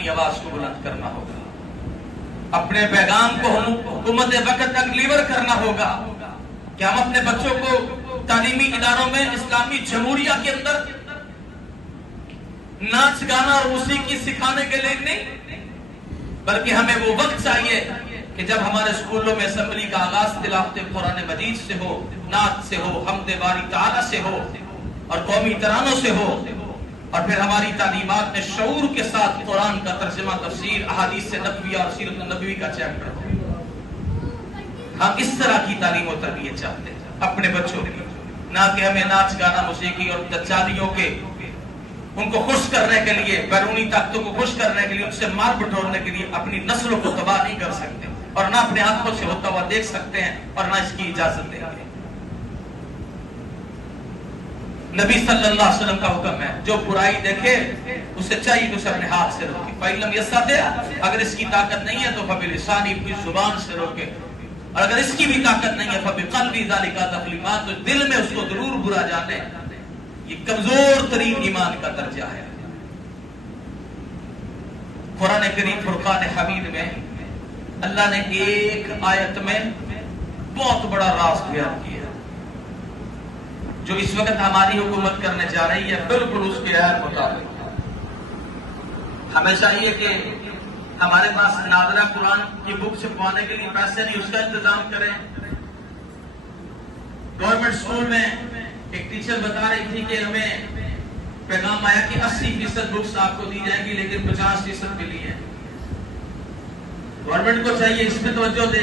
اپنی آواز کو بلند کرنا ہوگا، اپنے پیغام کو حکومت وقت تک ڈلیور کرنا ہوگا کہ ہم اپنے بچوں کو تعلیمی اداروں میں اسلامی جمہوریہ کے اندر ناچ گانا اور موسیقی سکھانے کے لیے نہیں، بلکہ ہمیں وہ وقت چاہیے کہ جب ہمارے اسکولوں میں اسمبلی کا آغاز تلاوت قرآن مجید سے ہو، نعت سے ہو، حمد باری تعالی سے ہو اور قومی ترانوں سے ہو، اور پھر ہماری تعلیمات میں شعور کے ساتھ قرآن کا ترجمہ، تفسیر، احادیث نبویہ اور سیرت نبوی کا چیپٹر ہو۔ ہم اس طرح کی تعلیم و تربیت چاہتے ہیں اپنے بچوں کی، نہ کہ ہمیں ناچ گانا موسیقی اور دجالیوں کے ان کو خوش کرنے کے لیے، بیرونی طاقتوں کو خوش کرنے کے لیے، ان سے مار بٹورنے کے لیے اپنی نسلوں کو تباہ نہیں کر سکتے، اور نہ اپنے آنکھوں سے ہوتا ہوا دیکھ سکتے ہیں اور نہ اس کی اجازت دیں گے۔ نبی صلی اللہ علیہ وسلم کا حکم ہے جو برائی دیکھے اسے چاہیے کہ اسے اپنے ہاتھ سے روکے، فَإِن لَمْ يَسْتَطِعْ، اگر اس کی طاقت نہیں ہے تو فَبِلِسَانِهِ، اپنی زبان سے روکے، اور اگر اس کی بھی طاقت نہیں ہے فَبِقَلْبِهِ، ذَلِكَ تَقْلِيمًا، تو دل میں اس کو ضرور برا جانے۔ یہ کمزور ترین ایمان کا درجہ ہے۔ قرآن کریم فرقان حمید میں اللہ نے ایک آیت میں بہت بڑا راز بیان کیا جو اس وقت ہماری حکومت کرنے جا رہی ہے، بالکل اس کے غیر مطابق۔ ہمیں چاہیے کہ ہمارے پاس نادرہ قرآن کی بک چھپوانے کے لیے پیسے نہیں، اس کا انتظام کریں۔ گورنمنٹ اسکول میں ایک ٹیچر بتا رہی تھی کہ ہمیں پیغام آیا کہ 80% بکس آپ کو دی جائیں گی لیکن 50% ملی ہے۔ گورنمنٹ کو چاہیے اس میں توجہ دے،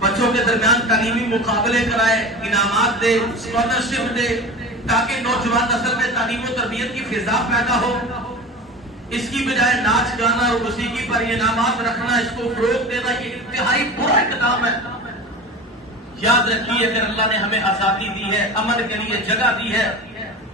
بچوں کے درمیان تعلیمی مقابلے کرائے، انعامات دے، اسکالرشپ دے، تاکہ نوجوان نسل میں تعلیم و تربیت کی فضا پیدا ہو۔ اس کی بجائے ناچ گانا اور موسیقی پر انعامات رکھنا، اس کو فروغ دینا، یہ انتہائی برا اقدام ہے۔ یاد رکھیے اگر اللہ نے ہمیں آزادی دی ہے، امن کے لیے جگہ دی ہے،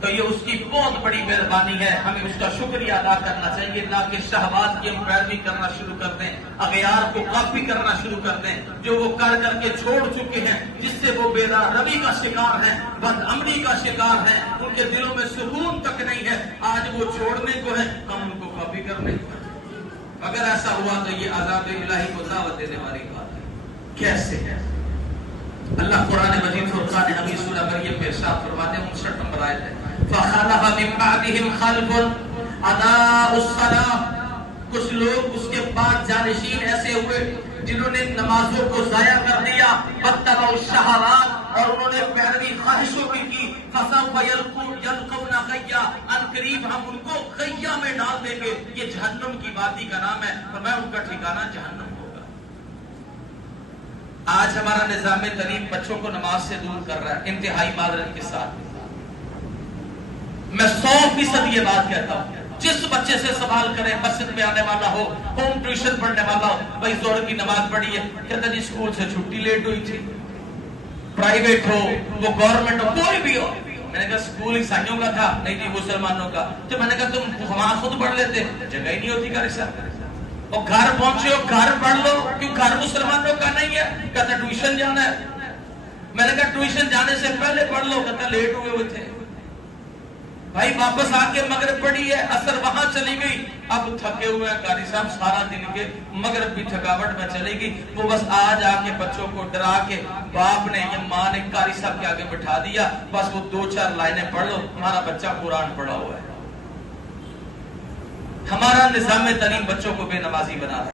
تو یہ اس کی بہت بڑی مہربانی ہے، ہمیں اس کا شکریہ ادا کرنا چاہیے، نہ کہ شہوات کی ہم پیروی کرنا شروع کر دیں، اغیار کو کاپی کرنا شروع کر دیں، جو وہ کر کے چھوڑ چکے ہیں، جس سے وہ بیدار روی کا شکار ہیں، بد امنی کا شکار ہیں، ان کے دلوں میں سکون تک نہیں ہے، آج وہ چھوڑنے کو ہے، ہم ان کو کاپی کرنے کو ہے۔ اگر ایسا ہوا تو یہ عذاب الہی کو دعوت دینے والی بات ہے۔ کیسے ہے؟ اللہ قرآن مجید فرقان حمید سورہ مریم میں ارشاد فرماتے ہیں، 59 نمبر آیت ہے، فَخَلَفَ مِن بَعْدِهِمْ خَلْفٌ أَضَاعُوا الصَّلَاةَ، کچھ لوگ اس کے بعد جانشین ایسے ہوئے جنہوں نے نمازوں کو ضائع کر دیا، وَاتَّبَعُوا الشَّهَوَاتِ، اور انہوں نے پیروی خواہشوں کی فَسَوْفَ يَلْقَوْنَ غَيًّا، عنقریب ہم ان کو غیہ میں ڈال دیں گے۔ یہ جہنم کی وادی کا نام ہے، فرمایا ان کا ٹھکانہ جہنم ہوگا۔ آج ہمارا نظام تعلیم بچوں کو نماز سے دور کر رہا ہے، انتہائی معذرت کے ساتھ۔ میں 100% یہ بات کہتا ہوں، جس بچے سے سوال کریں، مسجد میں آنے والا ہو، ہوم ٹیوشن پڑھنے والا ہو، بھائی ظہر کی نماز پڑھی ہے، کہتا جی اسکول سے چھٹی لیٹ ہوئی تھی، پرائیویٹ ہو وہ گورنمنٹ ہو کوئی بھی ہو۔ میں نے کہا اسکول عیسائیوں کا تھا، نہیں جی مسلمانوں کا، تو میں نے کہا تم وہاں خود پڑھ لیتے، جگہ ہی نہیں ہوتی گھر سے، اور گھر پہنچے ہو گھر پڑھ لو، کیوں گھر مسلمانوں کا نہیں ہے؟ کہتا ٹیوشن جانا ہے۔ میں نے کہا ٹیوشن جانے سے پہلے پڑھ لو، کہتا لیٹ ہوئے ہوئے تھے۔ بھائی واپس آ کے مغرب پڑھی ہے، عصر وہاں چلی گئی، اب تھکے ہوئے ہیں قاری صاحب، سارا دن کے مغرب بھی تھکاوٹ میں چلے گی، وہ بس آج آ کے بچوں کو ڈرا کے باپ نے یا ماں نے قاری صاحب کے آگے بٹھا دیا، بس وہ 2-4 لائنیں پڑھ لو، تمہارا بچہ قرآن پڑھا ہوا ہے۔ ہمارا نظام تعلیم بچوں کو بے نمازی بنا رہا ہے۔